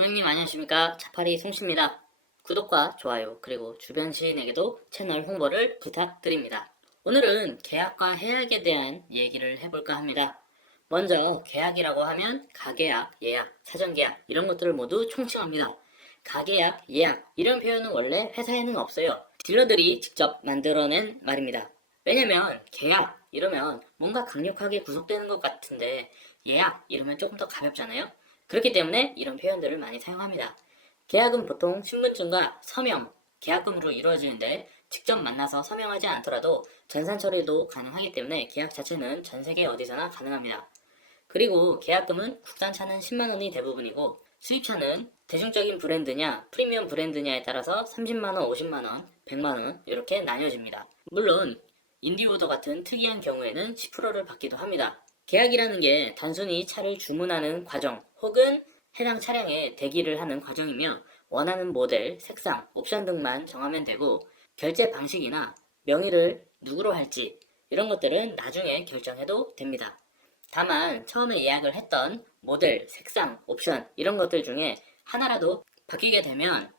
고객님 안녕하십니까 차파리 송씨입니다. 구독과 좋아요 그리고 주변 지인에게도 채널 홍보를 부탁드립니다. 오늘은 계약과 해약에 대한 얘기를 해볼까 합니다. 먼저 계약이라고 하면 가계약, 예약, 사전계약 이런 것들을 모두 총칭합니다. 가계약, 예약 이런 표현은 원래 회사에는 없어요. 딜러들이 직접 만들어낸 말입니다. 왜냐면 계약 이러면 뭔가 강력하게 구속되는 것 같은데 예약 이러면 조금 더 가볍잖아요. 그렇기 때문에 이런 표현들을 많이 사용합니다. 계약은 보통 신분증과 서명, 계약금으로 이루어지는데 직접 만나서 서명하지 않더라도 전산 처리도 가능하기 때문에 계약 자체는 전 세계 어디서나 가능합니다. 그리고 계약금은 국산차는 10만원이 대부분이고 수입차는 대중적인 브랜드냐 프리미엄 브랜드냐에 따라서 30만원, 50만원, 100만원 이렇게 나뉘어집니다. 물론 인디오더 같은 특이한 경우에는 10%를 받기도 합니다. 계약이라는 게 단순히 차를 주문하는 과정 혹은 해당 차량에 대기를 하는 과정이며 원하는 모델, 색상, 옵션 등만 정하면 되고 결제 방식이나 명의를 누구로 할지 이런 것들은 나중에 결정해도 됩니다. 다만 처음에 예약을 했던 모델, 색상, 옵션 이런 것들 중에 하나라도 바뀌게 되면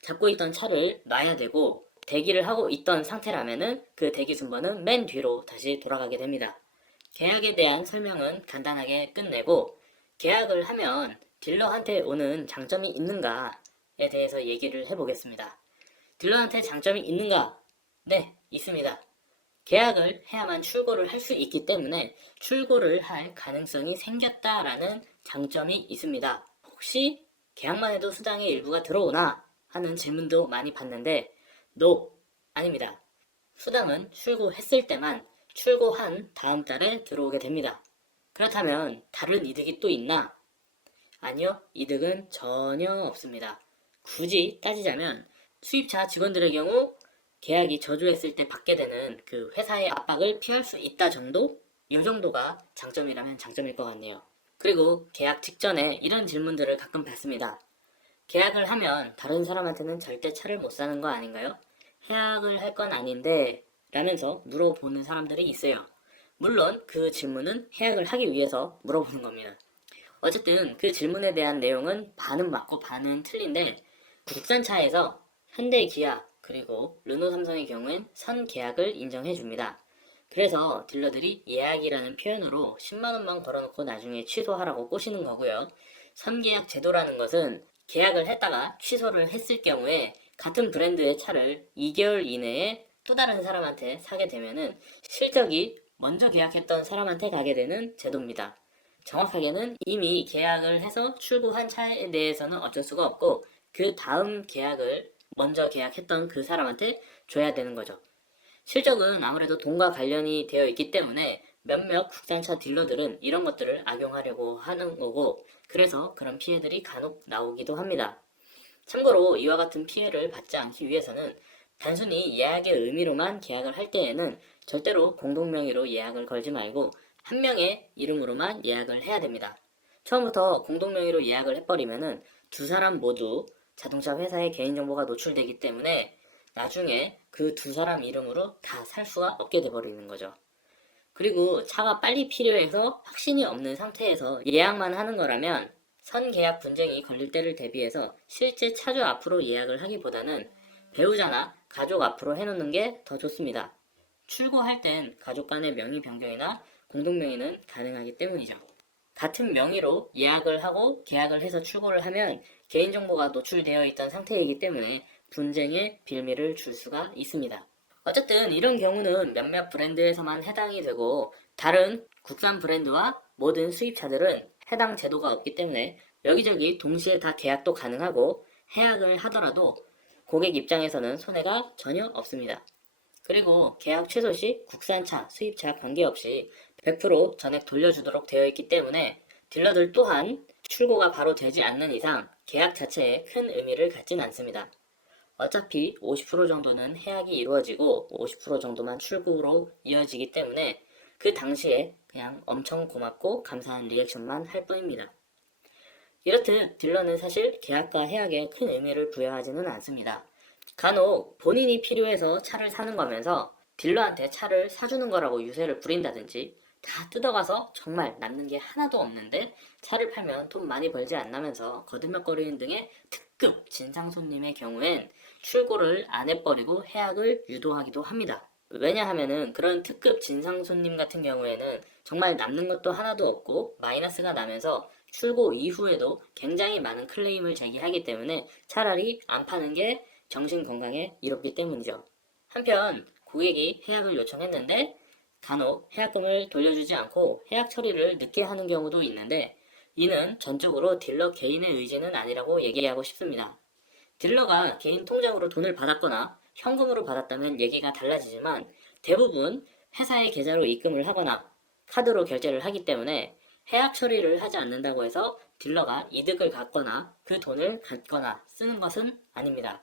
잡고 있던 차를 놔야 되고 대기를 하고 있던 상태라면은 그 대기 순번은 맨 뒤로 다시 돌아가게 됩니다. 계약에 대한 설명은 간단하게 끝내고 계약을 하면 딜러한테 오는 장점이 있는가에 대해서 얘기를 해보겠습니다. 딜러한테 장점이 있는가? 네, 있습니다. 계약을 해야만 출고를 할 수 있기 때문에 출고를 할 가능성이 생겼다라는 장점이 있습니다. 혹시 계약만 해도 수당의 일부가 들어오나 하는 질문도 많이 받는데 NO, 아닙니다. 수당은 출고했을 때만 출고한 다음 달에 들어오게 됩니다. 그렇다면 다른 이득이 또 있나? 아니요, 이득은 전혀 없습니다. 굳이 따지자면 수입차 직원들의 경우 계약이 저조했을 때 받게 되는 그 회사의 압박을 피할 수 있다 정도? 이 정도가 장점이라면 장점일 것 같네요. 그리고 계약 직전에 이런 질문들을 가끔 받습니다. 계약을 하면 다른 사람한테는 절대 차를 못 사는 거 아닌가요? 해약을 할 건 아닌데 라면서 물어보는 사람들이 있어요. 물론 그 질문은 해약을 하기 위해서 물어보는 겁니다. 어쨌든 그 질문에 대한 내용은 반은 맞고 반은 틀린데 국산차에서 현대, 기아, 그리고 르노, 삼성의 경우엔 선 계약을 인정해 줍니다. 그래서 딜러들이 예약이라는 표현으로 10만원만 걸어놓고 나중에 취소하라고 꼬시는 거고요. 선계약 제도라는 것은 계약을 했다가 취소를 했을 경우에 같은 브랜드의 차를 2개월 이내에 또 다른 사람한테 사게 되면은 실적이 먼저 계약했던 사람한테 가게 되는 제도입니다. 정확하게는 이미 계약을 해서 출고한 차에 대해서는 어쩔 수가 없고 그 다음 계약을 먼저 계약했던 그 사람한테 줘야 되는 거죠. 실적은 아무래도 돈과 관련이 되어 있기 때문에 몇몇 국산차 딜러들은 이런 것들을 악용하려고 하는 거고 그래서 그런 피해들이 간혹 나오기도 합니다. 참고로 이와 같은 피해를 받지 않기 위해서는 단순히 예약의 의미로만 계약을 할 때에는 절대로 공동명의로 예약을 걸지 말고 한 명의 이름으로만 예약을 해야 됩니다. 처음부터 공동명의로 예약을 해버리면은 두 사람 모두 자동차 회사의 개인정보가 노출되기 때문에 나중에 그 두 사람 이름으로 다 살 수가 없게 돼버리는 거죠. 그리고 차가 빨리 필요해서 확신이 없는 상태에서 예약만 하는 거라면 선계약 분쟁이 걸릴 때를 대비해서 실제 차주 앞으로 예약을 하기보다는 배우자나 가족 앞으로 해놓는 게 더 좋습니다. 출고할 땐 가족 간의 명의 변경이나 공동명의는 가능하기 때문이죠. 같은 명의로 예약을 하고 계약을 해서 출고를 하면 개인정보가 노출되어 있던 상태이기 때문에 분쟁의 빌미를 줄 수가 있습니다. 어쨌든 이런 경우는 몇몇 브랜드에서만 해당이 되고 다른 국산 브랜드와 모든 수입차들은 해당 제도가 없기 때문에 여기저기 동시에 다 계약도 가능하고 해약을 하더라도 고객 입장에서는 손해가 전혀 없습니다. 그리고 계약 취소 시 국산차, 수입차 관계없이 100% 전액 돌려주도록 되어 있기 때문에 딜러들 또한 출고가 바로 되지 않는 이상 계약 자체에 큰 의미를 갖진 않습니다. 어차피 50% 정도는 해약이 이루어지고 50% 정도만 출고로 이어지기 때문에 그 당시에 그냥 엄청 고맙고 감사한 리액션만 할 뿐입니다. 이렇듯 딜러는 사실 계약과 해약에 큰 의미를 부여하지는 않습니다. 간혹 본인이 필요해서 차를 사는 거면서 딜러한테 차를 사주는 거라고 유세를 부린다든지 다 뜯어가서 정말 남는 게 하나도 없는데 차를 팔면 돈 많이 벌지 않나면서 거들먹거리는 등의 특급 진상 손님의 경우엔 출고를 안 해버리고 해약을 유도하기도 합니다. 왜냐하면은 그런 특급 진상 손님 같은 경우에는 정말 남는 것도 하나도 없고 마이너스가 나면서 출고 이후에도 굉장히 많은 클레임을 제기하기 때문에 차라리 안 파는 게 정신 건강에 이롭기 때문이죠. 한편 고객이 해약을 요청했는데 간혹 해약금을 돌려주지 않고 해약 처리를 늦게 하는 경우도 있는데 이는 전적으로 딜러 개인의 의지는 아니라고 얘기하고 싶습니다. 딜러가 개인 통장으로 돈을 받았거나 현금으로 받았다면 얘기가 달라지지만 대부분 회사의 계좌로 입금을 하거나 카드로 결제를 하기 때문에 해약 처리를 하지 않는다고 해서 딜러가 이득을 갖거나 그 돈을 갖거나 쓰는 것은 아닙니다.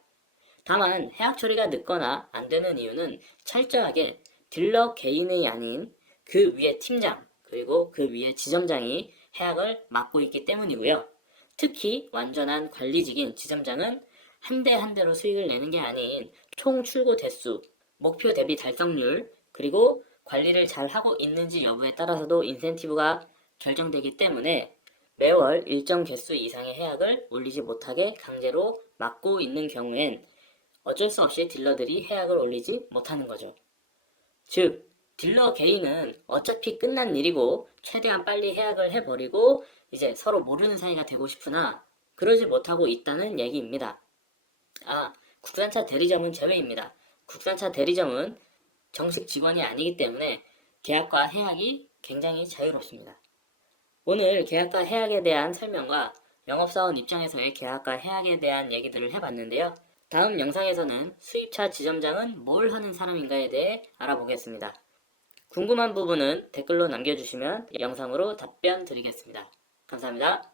다만 해약 처리가 늦거나 안 되는 이유는 철저하게 딜러 개인이 아닌 그 위에 팀장 그리고 그 위에 지점장이 해약을 맡고 있기 때문이고요. 특히 완전한 관리직인 지점장은 한 대 한 대로 수익을 내는 게 아닌 총 출고 대수, 목표 대비 달성률, 그리고 관리를 잘 하고 있는지 여부에 따라서도 인센티브가 결정되기 때문에 매월 일정 개수 이상의 해약을 올리지 못하게 강제로 막고 있는 경우엔 어쩔 수 없이 딜러들이 해약을 올리지 못하는 거죠. 즉, 딜러 개인은 어차피 끝난 일이고 최대한 빨리 해약을 해버리고 이제 서로 모르는 사이가 되고 싶으나 그러지 못하고 있다는 얘기입니다. 아, 국산차 대리점은 제외입니다. 국산차 대리점은 정식 직원이 아니기 때문에 계약과 해약이 굉장히 자유롭습니다. 오늘 계약과 해약에 대한 설명과 영업사원 입장에서의 계약과 해약에 대한 얘기들을 해봤는데요. 다음 영상에서는 수입차 지점장은 뭘 하는 사람인가에 대해 알아보겠습니다. 궁금한 부분은 댓글로 남겨주시면 영상으로 답변 드리겠습니다. 감사합니다.